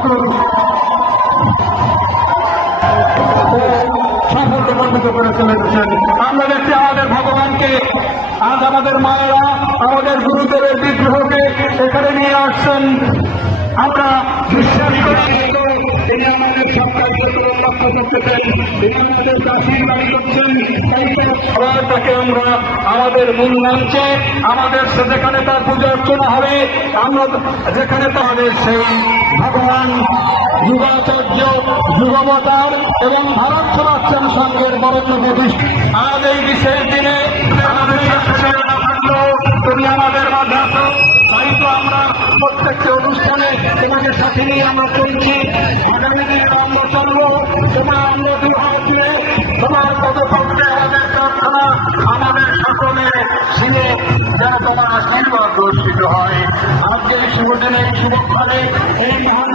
ঠাকুর সাফল্যমণ্ডিত করে চলেছেন। আমরা দেখছি আমাদের ভগবানকে, আজ আমাদের মায়েরা আমাদের গুরুদেবের বিগ্রহকে এখানে নিয়ে আসছেন। আমরা বিশ্বাস করি তিনি আমাদের সরকার লক্ষ্য করতেছেন, তিনি আমাদের আশীর্বাদ করছেন। আবার তাকে আমরা আমাদের মূল মঞ্চে আমাদের যেখানে তার পুজো অর্চনা হবে, আমরা যেখানে তাদের সেই ভগবান যুগাচার্য যুগবতার এবং ভারত সমাজসেন সংঘের বরণ্য প্রতিষ্ঠা আজ এই বিশেষ দিনে আমাদের তুমি আমাদের মাঝে আসো। তাই তো আমরা প্রত্যেকটি অনুষ্ঠানে তোমাকে সাথে নিয়ে আমরা চলছি। আগামী দিনে আমরা চলবো, তোমার আমরা দুহাত দিয়ে তোমার পদপক্ষে আমাদের প্রার্থনা আমাদের সকলের শিরে যেন তোমার আশীর্বাদ দর্শিত হয়। আজকের শুভ দিনে শুভক্ষণে এই মহান